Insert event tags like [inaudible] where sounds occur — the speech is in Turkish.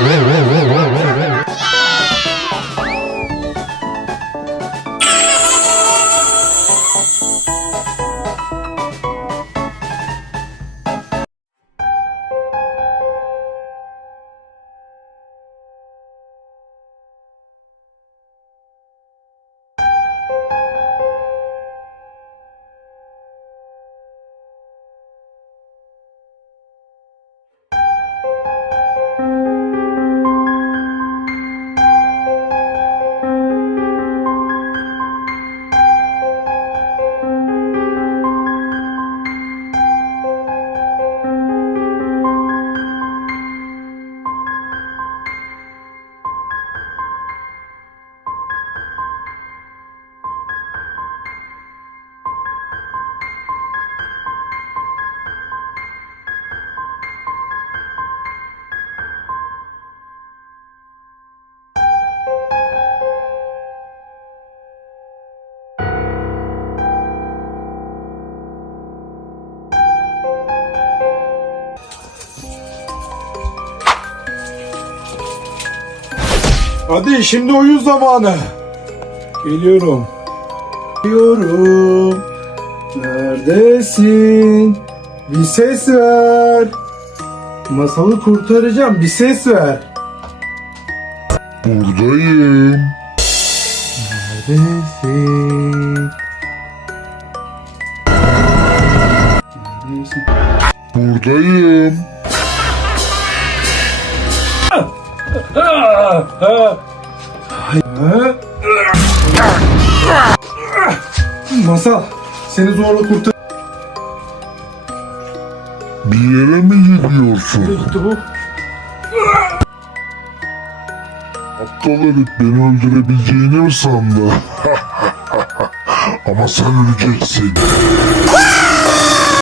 Ray, Ray, Ray, Ray. Hadi şimdi oyun zamanı. Geliyorum. Geliyorum. Neredesin? Bir ses ver. Masalı kurtaracağım. Bir ses ver. Buradayım. Neredesin? Neredesin? Buradayım. Masal, seni zorla kurtar. Bir yere mi gidiyorsun? gitti bu? Aptal herif beni öldürebileceğini mi sandı? [laughs] Ama sen öleceksin.